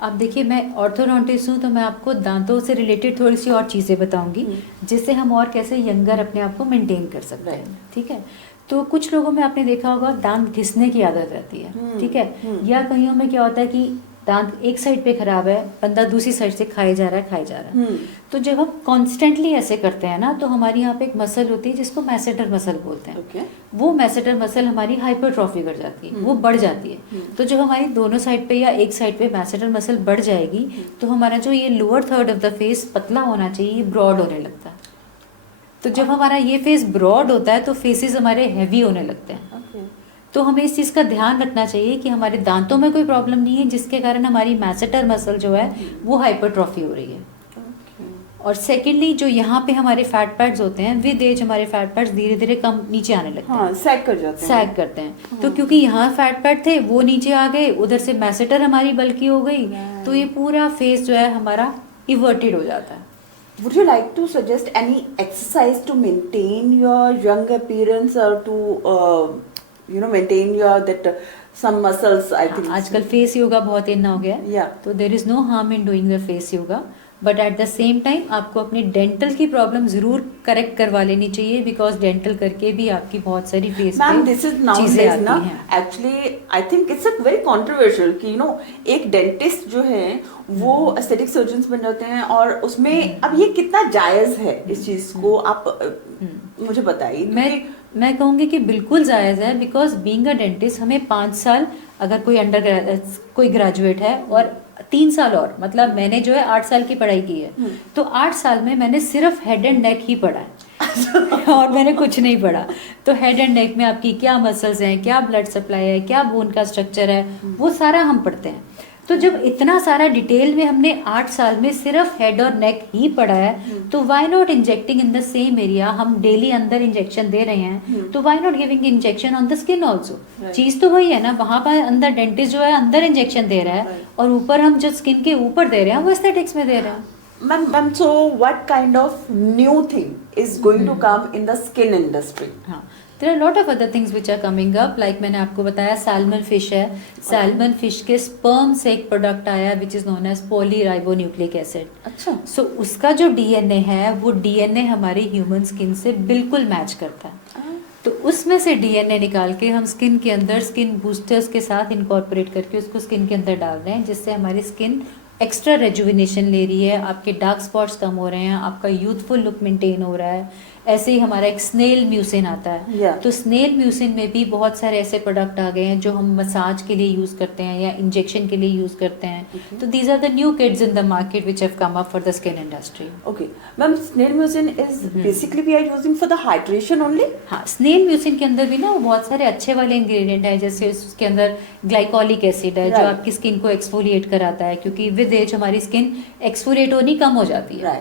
अब देखिए, मैं ऑर्थोडोंटिस्ट हूँ तो मैं आपको दांतों से रिलेटेड थोड़ी सी और चीज़ें बताऊंगी जिससे हम और कैसे यंगर अपने आप को मेंटेन कर सकते हैं। ठीक है, तो कुछ लोगों में आपने देखा होगा दांत घिसने की आदत रहती है। ठीक है, या कईयों में क्या होता है कि दांत एक साइड पे खराब है, बंदा दूसरी साइड से खाए जा रहा है। तो जब हम कॉन्स्टेंटली ऐसे करते हैं ना, तो हमारी यहाँ पे एक मसल होती है जिसको मैसेटर मसल बोलते हैं। वो मैसेटर मसल हमारी हाइपरट्रॉफी कर जाती है, वो बढ़ जाती है। तो जब हमारी दोनों साइड पे या एक साइड पे मैसेटर मसल बढ़ जाएगी, तो हमारा जो ये lower third of the face पतला होना चाहिए, ये ब्रॉड होने लगता है। तो जब हमारा ये फेस ब्रॉड होता है तो फेसेस हमारे हैवी होने लगते हैं। तो हमें इस चीज़ का ध्यान रखना चाहिए कि हमारे दांतों में कोई प्रॉब्लम नहीं है जिसके कारण हमारी मैसेटर मसल जो है वो हाइपरट्रॉफी हो रही है। और सेकेंडली जो यहाँ पे हमारे फैट पैड्स होते हैं, विद एज हमारे फैट पैड्स धीरे धीरे कम नीचे आने लगते हैं, सैग कर जाते हैं, सैग करते हैं। तो क्योंकि यहाँ फैट पैड थे वो नीचे आ गए, उधर से मैसेटर हमारी बल्की हो गई, तो ये पूरा फेस जो है हमारा इवर्टेड हो जाता है। Would you like to suggest any exercise to maintain your young appearance or to maintain your that some muscles? I think आजकल फेस योगा बहुत इन हो गया है, तो there is no harm in doing the face yoga, but at the same time आपको अपनी डेंटल की प्रॉब्लम जरूर करेक्ट करवा लेनी चाहिए, बिकॉज डेंटल करके भी आपकी बहुत सारी face ma'am this is nowadays ना actually I think it's a very controversial कि एक डेंटिस्ट जो है वो एस्थेटिक सर्जन्स बन जाते हैं, और उसमें अब ये कितना जायज है इस चीज को आप मुझे बताइए। मैं कहूँगी कि बिल्कुल जायज़ है, बिकॉज बीइंग अ डेंटिस्ट हमें 5 साल, अगर कोई ग्रेजुएट है और 3 साल और, मतलब मैंने जो है 8 साल की पढ़ाई की है, तो 8 साल में मैंने सिर्फ हेड एंड नेक ही पढ़ा है और मैंने कुछ नहीं पढ़ा। तो हेड एंड नेक में आपकी क्या मसल्स हैं, क्या ब्लड सप्लाई है, क्या बोन का स्ट्रक्चर है, वो सारा हम पढ़ते हैं। तो जब इतना सारा डिटेल में हमने 8 साल में सिर्फ हेड और नेक ही पढ़ा है, तो why not injecting in the same area? हम डेली अंदर इंजेक्शन दे रहे हैं, तो why not giving injection on the skin also? चीज तो वही है ना, वहां पर अंदर डेंटिस्ट जो है अंदर इंजेक्शन दे रहा है, और ऊपर हम जो स्किन के ऊपर दे रहे हैं वो एस्थेटिक्स में दे रहे हैं। Ma'am, so what kind of new thing is going to come in the skin industry? हाँ, there are a lot of other things which are coming up, like मैंने आपको बताया सैल्मन फिश है, सैल्मन फिश के स्पर्म से एक प्रोडक्ट आया which is known as polyribonucleic acid. अच्छा, सो उसका जो डीएनए है वो डीएनए हमारी ह्यूमन स्किन से बिल्कुल मैच करता है। तो उसमें से डीएनए निकाल के हम स्किन के अंदर स्किन बूस्टर्स के साथ इनकॉर्पोरेट करके उसको स्किन के अंदर डाल रहे हैं, जिससे हमारी स्किन एक्स्ट्रा रेजुविनेशन ले रही है, आपके डार्क स्पॉट्स कम हो रहे हैं, आपका यूथफुल लुक मेंटेन हो रहा है। ऐसे ही हमारा एक स्नेल म्यूसिन आता है, तो स्नेल म्यूसिन में भी बहुत सारे ऐसे प्रोडक्ट आ गए हैं जो हम मसाज के लिए यूज करते हैं या इंजेक्शन के लिए यूज करते हैं। तो these are the new kids in the market which have come up for the skin industry. Okay ma'am, snail mucin is basically we are using for the hydration only? हाँ, स्नेल म्यूसिन के अंदर भी ना बहुत सारे अच्छे वाले इंग्रेडिएंट है, जैसे उसके अंदर ग्लाइकोलिक एसिड है जो आपकी स्किन को एक्सफोलिएट कराता है, क्योंकि विद एज हमारी स्किन एक्सफोलिएट होनी कम हो जाती है।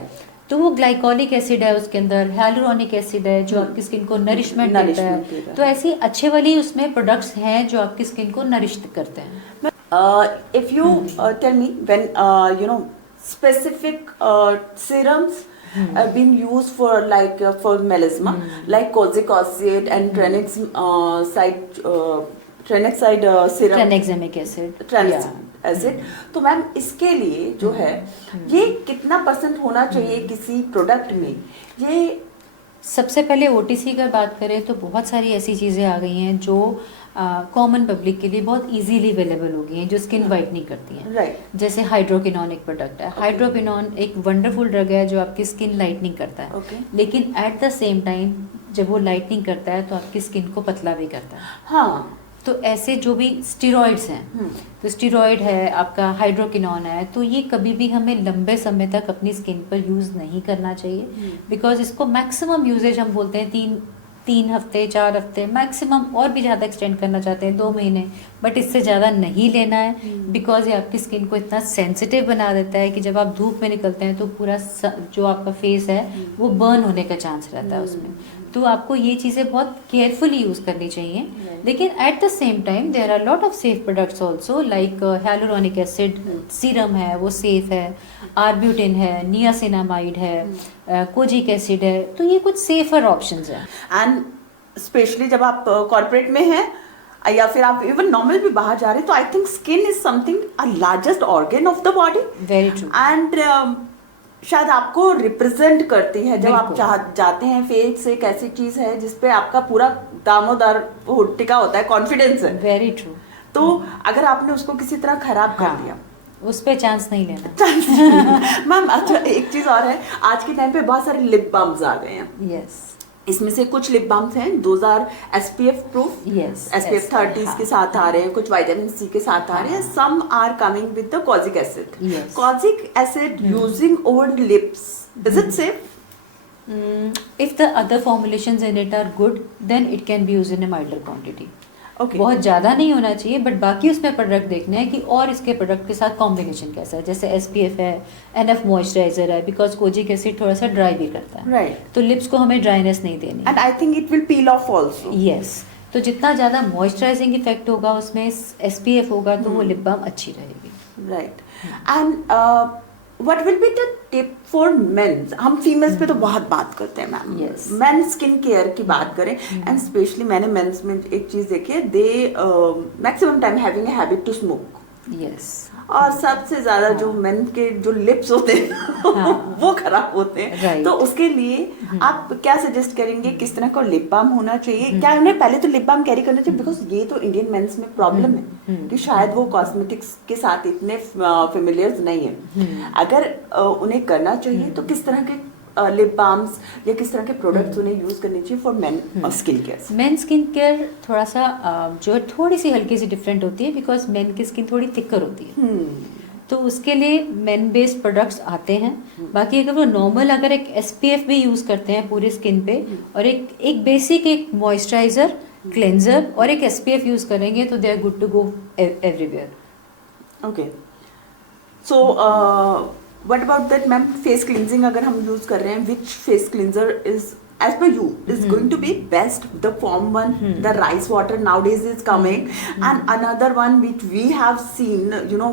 तो वो ग्लाइकोलिक एसिड है उसके अंदर, हाइलुरोनिक एसिड है जो आपकी स्किन को नरिशमेंट देता है। तो ऐसी अच्छे वाली उसमें प्रोडक्ट्स हैं जो आपकी स्किन को नरिश करते हैं। If you tell me when specific serums have been used for for melasma, like kojic acid and tranexamide serum, tranexamic acid, acid. तो मैम इसके लिए जो है ये कितना % होना चाहिए किसी प्रोडक्ट में? ये सबसे पहले ओटीसी का बात करें तो बहुत सारी ऐसी चीज़ें आ गई हैं जो कॉमन पब्लिक के लिए बहुत इजीली अवेलेबल हो गई हैं, जो स्किन वाइटनिंग करती हैं। जैसे हाइड्रोकिनोन एक प्रोडक्ट है। हाइड्रोकिनोन एक वंडरफुल ड्रग है जो आपकी स्किन लाइटनिंग करता है, लेकिन एट द सेम टाइम जब वो लाइटनिंग करता है तो आपकी स्किन को पतला भी करता है। हाँ, तो ऐसे जो भी स्टीरॉइड्स हैं, तो स्टीरॉइड है आपका, हाइड्रोकिनोन है, तो ये कभी भी हमें लंबे समय तक अपनी स्किन पर यूज़ नहीं करना चाहिए, बिकॉज इसको मैक्सिमम यूजेज हम बोलते हैं 3 हफ्ते 4 हफ्ते मैक्सिमम, और भी ज़्यादा एक्सटेंड करना चाहते हैं 2 महीने, बट इससे ज़्यादा नहीं लेना है, बिकॉज ये आपकी स्किन को इतना सेंसिटिव बना देता है कि जब आप धूप में निकलते हैं तो पूरा जो आपका फेस है वो बर्न होने का चांस रहता है उसमें। तो आपको ये चीज़ें बहुत केयरफुली यूज़ करनी चाहिए, लेकिन at the same time there are lot of safe products also, like hyaluronic acid serum है वो सेफ है, आर्ब्यूटिन है, नियासिनामाइड है, कोजिक एसिड है, तो ये कुछ सेफर ऑप्शंस हैं। एंड स्पेशली जब आप कॉर्पोरेट में हैं या फिर आप इवन नॉर्मल भी बाहर जा रहे हैं, तो I think skin is something a largest organ of the body. Very true. And शायद आपको रिप्रेजेंट करती है जब आप जाते हैं। फेस एक ऐसी चीज है जिसपे आपका पूरा दामोदार टिका होता है, कॉन्फिडेंस है। Very true. तो अगर आपने उसको किसी तरह खराब कर दिया उस पे चांस नहीं लेना। मैम अच्छा एक चीज और है, आज के टाइम पे बहुत सारे लिप बाम्स आ गए हैं। यस इसमें से कुछ लिप बाम्स हैं 2000 SPF प्रूफ, Yes, SPF 30 हाँ, के साथ आ रहे हैं, कुछ विटामिन सी के साथ आ रहे हैं, some are coming with the kojic acid. Yes. Kojic acid using over lips, is it safe? if the other formulations in it are good, then it can be used in a milder quantity. Okay बहुत ज़्यादा नहीं होना चाहिए, बट बाकी उसमें प्रोडक्ट देखने हैं कि और इसके प्रोडक्ट के साथ कॉम्बिनेशन कैसा है। जैसे SPF है, NF मॉइस्चराइजर है, बिकॉज कोजिक एसिड थोड़ा सा ड्राई भी करता है, राइट, तो लिप्स को हमें ड्राइनेस नहीं देनी। And I think it will peel of also. Yes, तो जितना ज़्यादा मॉइस्चराइजिंग इफेक्ट होगा उसमें SPF होगा तो वो लिप बाम अच्छी रहेगी। Right, and what will be the tip for mens? हम फीमेल्स पे तो बहुत बात करते हैं ma'am, Yes. Men skin care की बात करें एंड स्पेशली मैंने मेंस में एक चीज देखी है, they maximum time having a habit to smoke. Yes, और सबसे ज्यादा जो मेन के जो लिप्स होते हैं वो खराब होते हैं, Right. तो उसके लिए आप क्या सजेस्ट करेंगे, किस तरह का लिप बाम होना चाहिए? क्या उन्हें पहले तो लिप बाम कैरी करना चाहिए? बिकॉज ये तो इंडियन मेंस में प्रॉब्लम है कि शायद वो कॉस्मेटिक्स के साथ इतने फेमिलियर नहीं है। अगर उन्हें करना चाहिए तो किस तरह के लिप बाम्स या किस तरह के प्रोडक्ट्स उन्हें यूज करने चाहिए for main skin care? Main skin care थोड़ा सा जो है थोड़ी सी हल्की सी डिफरेंट होती है, बिकॉज मेन की स्किन थोड़ी थिकर होती है, तो उसके लिए मेन बेस्ड प्रोडक्ट्स आते हैं। बाकी अगर वो नॉर्मल अगर एक SPF भी यूज़ करते हैं पूरी स्किन पे, और एक बेसिक एक मॉइस्चराइजर, क्लेंजर और एक SPF यूज़ करेंगे तो they are good to go everywhere. Okay, so what about that ma'am, face cleansing अगर हम यूज कर रहे हैं, which face cleanser is as per you is going to be best? The foam one, the rice water nowadays is coming, and another one which we have seen, you know,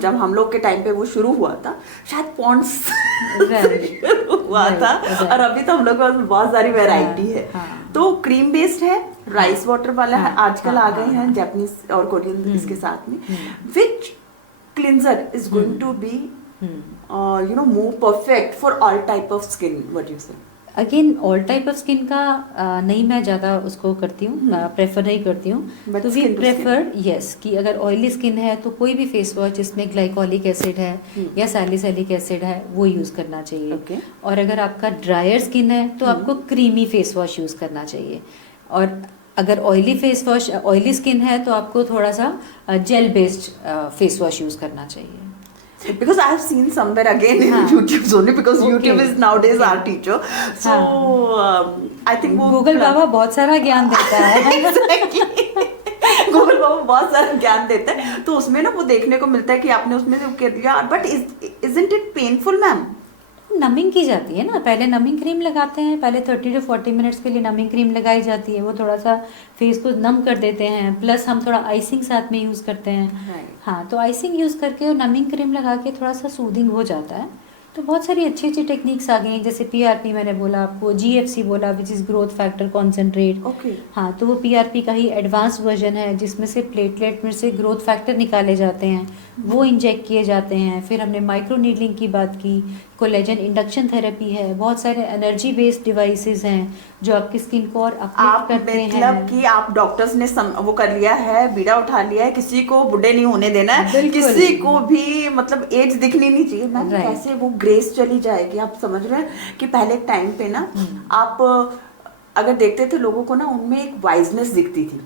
जब हम लोग के टाइम पे वो शुरू हुआ था, शायद पॉन्ड्स हुआ था, और अभी तो हम लोग के पास बहुत सारी वैरायटी है। तो क्रीम बेस्ड है, राइस वाटर वाला है, आजकल आ गए हैं जापानीज और कोरियन इसके साथ में। Which cleanser is going to be you know more perfect for all type of skin? What do you say? Again all type of skin का नहीं मैं ज़्यादा उसको करती हूँ, प्रेफर नहीं करती हूँ। But तो we skin to prefer yes कि अगर ऑयली स्किन है तो कोई भी फेस वॉश जिसमें ग्लाइकोलिक एसिड है या सैलिसिलिक एसिड है वो यूज़ करना चाहिए। Okay. और अगर आपका ड्रायर स्किन है तो आपको क्रीमी फेस वॉश यूज़ करना चाहिए। और अगर ऑयली स्किन है तो आपको थोड़ा सा gel based face wash use करना चाहिए। Because I have seen somewhere again in YouTube only, because Okay. YouTube is nowadays our teacher. So I think वो गूगल बाबा बहुत सारा ज्ञान देता है। गूगल बाबा बहुत सारा ज्ञान देता है, तो उसमें ना वो देखने को मिलता है कि आपने उसमें से कर दिया, but isn't it painful ma'am? Numbing की जाती है ना, पहले नमिंग क्रीम लगाते हैं, पहले 30 to 40 मिनट्स के लिए नमिंग क्रीम लगाई जाती है, वो थोड़ा सा फेस को नम कर देते हैं, प्लस हम थोड़ा आइसिंग साथ में यूज़ करते हैं। Right. हाँ, तो आइसिंग यूज़ करके और नमिंग क्रीम लगा के थोड़ा सा सूदिंग हो जाता है। तो बहुत सारी अच्छी अच्छी टेक्निक्स आ गई हैं, जैसे PRP मैंने बोला आपको, GFC बोला which is growth factor concentrate. Okay. हाँ, तो वो PRP का ही एडवांस वर्जन है जिसमें से प्लेटलेट में से ग्रोथ फैक्टर निकाले जाते हैं, वो इंजेक्ट किए जाते हैं। फिर हमने माइक्रो नीडलिंग की बात की, कोलेजन इंडक्शन थेरेपी है, बहुत सारे एनर्जी बेस्ड डिवाइसेस हैं जो आपकी स्किन को और आप अपलिफ्ट करते मतलब हैं। कि आप डॉक्टर्स ने वो कर लिया है, बीड़ा उठा लिया है, किसी को बुढ़े नहीं होने देना है, बिल्कुल। किसी को भी मतलब एज दिखनी नहीं चाहिए। Ma'am Right. कैसे वो ग्रेस चली जाएगी? आप समझ रहे हैं कि पहले टाइम पे ना आप अगर देखते थे लोगों को ना, उनमें एक वाइजनेस दिखती थी,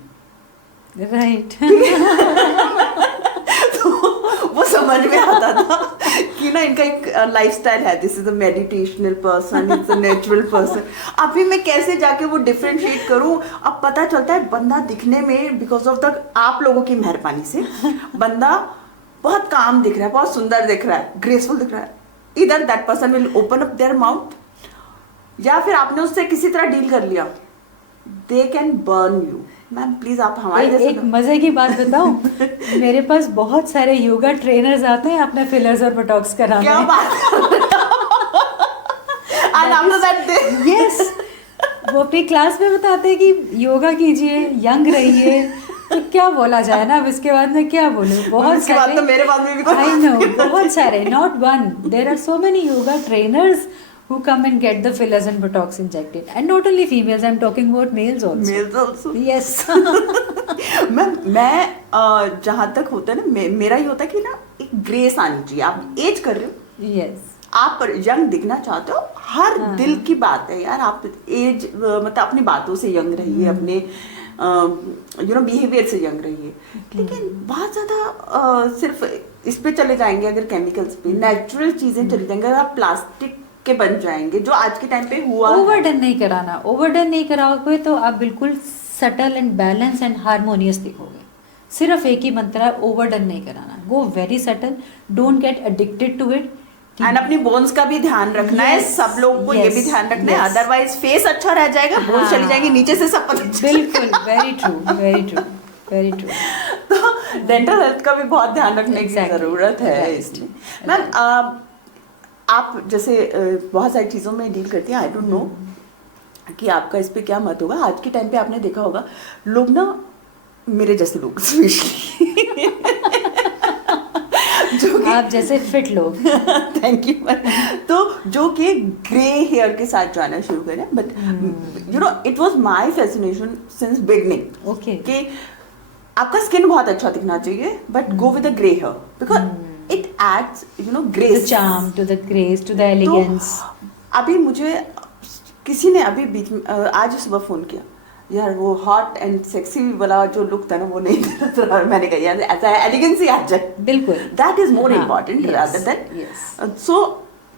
राइट। तो वो समझ में आता था कि ना इनका एक लाइफस्टाइल है, this is a meditational person, it's a natural person. अभी मैं कैसे जाके वो डिफरेंशिएट करूं? अब पता चलता है बंदा दिखने में, बिकॉज ऑफ द आप लोगों की मेहरबानी से, बंदा बहुत काम दिख रहा है, बहुत सुंदर दिख रहा है, ग्रेसफुल दिख रहा है। इधर that person will open up their mouth, या फिर आपने उससे किसी तरह डील कर लिया, they can burn you. Ma'am please आप हमारे जैसे एक मजे की बात बताऊं, मेरे पास बहुत सारे योगा ट्रेनर्स आते हैं अपने फिलर्स और बोटॉक्स कराने। क्या बात and after that they yes, वो अपनी क्लास में बताते हैं कि योगा कीजिए, यंग रहिए। तो क्या बोला जाए ना, अब इसके बाद में क्या बोलूं? बहुत उसके बाद तो मेरे बाद में भी कोई आई नो, बहुत सारे, not one, there are so many yoga trainers who come and get the fillers and Botox injected. And not only females, I'm talking about males also. Males also. Yes. मैं जहाँ तक होता है ना, मेरा ही होता है कि ना एक ग्रेस आनी चाहिए. आप एज कर रहे हो, Yes. आप यंग दिखना चाहते हो, हर दिल की बात है यार. आप एज मतलब अपनी बातों से यंग रहिए, अपने बिहेवियर से यंग रहिए. लेकिन बहुत ज्यादा सिर्फ इस पे चले जाएंगे अगर केमिकल्स पे, नेचुरल चीजें चली जाएंगे, अगर आप प्लास्टिक के बन जाएंगे जो आज के टाइम पे हुआ. ओवरडन नहीं कराना. ओवरडन नहीं कराओगे तो आप बिल्कुल subtle and balance and harmonious दिखोगे. सिर्फ एक ही मंत्र है, ओवरडन नहीं कराना. Go very subtle, don't get addicted to it. And अपनी बोन्स का भी ध्यान रखना है. सब लोगों को ये भी ध्यान रखना है, अदरवाइज फेस अच्छा रह जाएगा, बोन्स चली जाएंगी नीचे से सब पता चल. बिल्कुल, very true, very true, very true. तो डेंटल हेल्थ का भी बहुत ध्यान रखने की जरूरत है इसमें. मैम आप जैसे बहुत सारी चीज़ों में डील करती हैं, आई डोंट नो कि आपका इस पे क्या मत होगा. आज के टाइम पे आपने देखा होगा लोग ना, मेरे जैसे लोग स्पेशली जो कि आप जैसे फिट लोग थैंक यू. तो जो कि ग्रे हेयर के साथ जाना शुरू करें, but you know it was my fascination since beginning. Okay. कि आपका स्किन बहुत अच्छा दिखना चाहिए, but go with the grey hair because it adds grace, charm to the grace, to the elegance. अभी मुझे किसी ने अभी बीच में आज सुबह फोन किया, यार वो हॉट एंड सेक्सी वाला जो लुक था ना वो नहीं था. मैंने कहा यार ऐसा एलिगेंसी आ जाए. बिल्कुल. That is more important rather than. So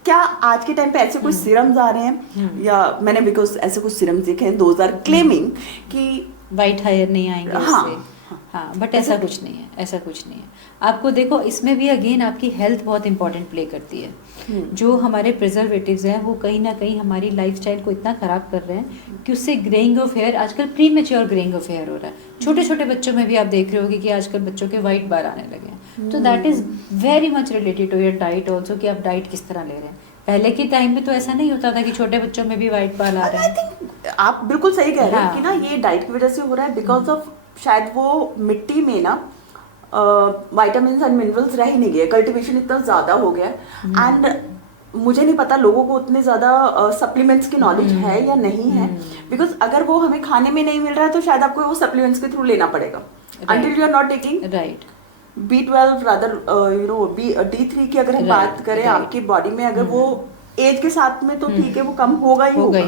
क्या आज के टाइम पे ऐसे कुछ सीरम्स आ रहे हैं, या मैंने बिकॉज ऐसे कुछ सीरम्स देखे हैं, दोज आर क्लेमिंग कि वाइट हेयर नहीं आएंगे उससे. हाँ, बट ऐसा कुछ नहीं है, ऐसा कुछ नहीं है. आपको देखो, इसमें भी अगेन आपकी हेल्थ बहुत इंपॉर्टेंट प्ले करती है. जो हमारे प्रिजर्वेटिव्स हैं वो कहीं ना कहीं हमारी लाइफस्टाइल को इतना ख़राब कर रहे हैं कि उससे ग्रेइंग ऑफ हेयर, आजकल premature greying of hair हो रहा है. छोटे छोटे बच्चों में भी आप देख रहे होगे कि आजकल बच्चों के वाइट बाल आने लगे हैं. तो that is very much related to your diet also, कि आप डाइट किस तरह ले रहे हैं. पहले के टाइम में तो ऐसा नहीं होता था कि छोटे बच्चों में भी वाइट बाल आ रहे हैं. आप बिल्कुल सही कह रहे हैं हाँ. कि ना ये डाइट की वजह से हो रहा है, बिकॉज ऑफ शायद वो मिट्टी में ना विटामिन्स एंड मिनरल्स रह ही नहीं गए, कल्टीवेशन इतना ज़्यादा हो गया. एंड मुझे नहीं पता लोगों को उतने ज़्यादा सप्लीमेंट्स की नॉलेज है या नहीं है, बिकॉज अगर वो हमें खाने में नहीं मिल रहा है तो शायद आपको वो सप्लीमेंट्स के थ्रू लेना पड़ेगा. Until you are not taking right B12 rather D3 की अगर हम बात करें आपकी बॉडी में, अगर वो एज के साथ में तो ठीक है वो कम होगा ही होगा,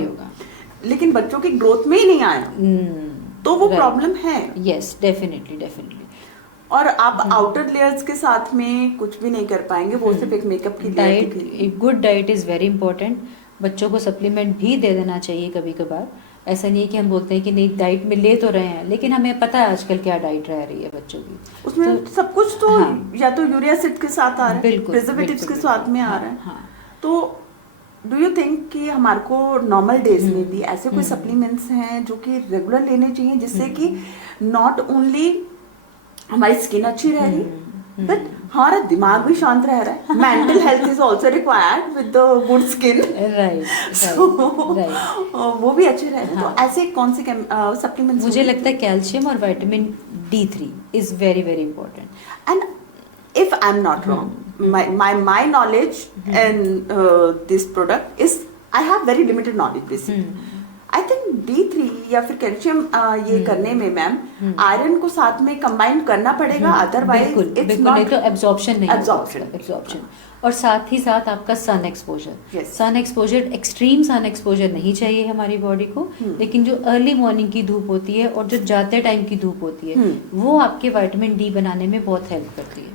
लेकिन बच्चों की ग्रोथ में ही नहीं आया तो वो प्रॉब्लम है. Yes, definitely definitely. और आप आउटर लेयर्स के साथ में कुछ भी नहीं कर पाएंगे, वो सिर्फ एक मेकअप की डाइट. एक good diet is very important. बच्चों को सप्लीमेंट भी दे देना चाहिए कभी कभार. ऐसा नहीं है कि हम बोलते हैं कि नहीं डाइट में ले तो रहे हैं, लेकिन हमें पता है आजकल क्या डाइट रह रही है बच्चों की. उसमें तो, सब कुछ तो हाँ, या तो यूरिया एसिड के साथ आ रहा है, प्रिजर्वेटिव्स के साथ में आ रहा है. हाँ. तो डू यू थिंक कि हमारे को नॉर्मल डेज में भी ऐसे कोई सप्लीमेंट्स हैं जो कि रेगुलर लेने चाहिए, जिससे कि नॉट ओनली हमारी स्किन अच्छी रह रही बट हमारा दिमाग भी शांत रह रहा है. Mental health is also required with the good skin. Right. वो भी अच्छे रह रहे हैं. तो ऐसे कौन से सप्लीमेंट्स? मुझे लगता है कैल्शियम और vitamin D3 is very very important. And if I'm not wrong, my knowledge in this product is I have very limited knowledge basically. I think D3 या फिर कैल्शियम ये करने में मैम आयरन को साथ में कंबाइन करना पड़ेगा, अदरवाइज इट्स नॉट. नहीं तो एब्जॉर्प्शन नहीं, एब्जॉर्प्शन. और साथ ही साथ आपका sun exposure. Sun exposure, extreme sun exposure नहीं चाहिए हमारी बॉडी को, लेकिन जो अर्ली मॉर्निंग की धूप होती है और जो जाते टाइम की धूप होती है वो आपके विटामिन D बनाने में बहुत हेल्प करती है.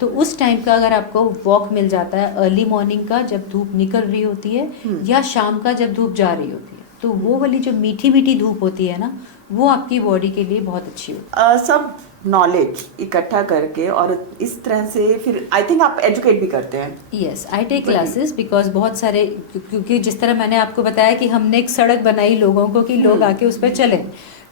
तो उस टाइम का अगर आपको वॉक मिल जाता है अर्ली मॉर्निंग का जब धूप निकल रही होती है, या शाम का जब धूप जा रही होती है, तो वो वाली जो मीठी मीठी धूप होती है ना, वो आपकी बॉडी के लिए बहुत अच्छी होती है. सब नॉलेज इकट्ठा करके और इस तरह से फिर आई थिंक आप एजुकेट भी करते हैं. Yes, I take classes because बहुत सारे, क्योंकि जिस तरह मैंने आपको बताया कि हमने एक सड़क बनाई लोगों को कि लोग आके उस पर चलें,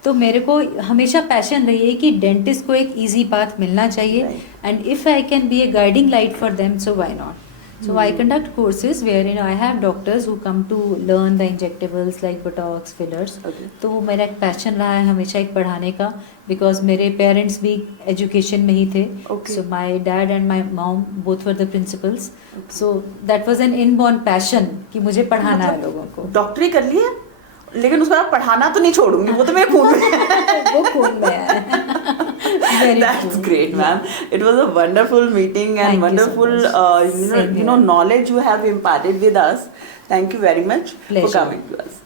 तो मेरे को हमेशा पैशन रही है कि डेंटिस्ट को एक इजी पाथ मिलना चाहिए, and if I can be A guiding light for them, so why not. So I conduct courses where I have doctors who come to learn the injectables like Botox, fillers. Okay. तो वो मेरा एक पैशन रहा है हमेशा एक पढ़ाने का, बिकॉज मेरे पेरेंट्स भी एजुकेशन में ही थे. Okay. So my dad and my mom both were the principals. So that was an inborn passion कि मुझे पढ़ाना है लोगों को. डॉक्टरी कर लिया, लेकिन उसके बाद पढ़ाना तो नहीं छोड़ूंगी, वो तो मेरे खून में है. वो खून में है. Very That's true. great, ma'am. It was a wonderful meeting and Thank you so wonderful, much. Same you know, here. knowledge you have imparted with us. Thank you very much for Pleasure. coming to us.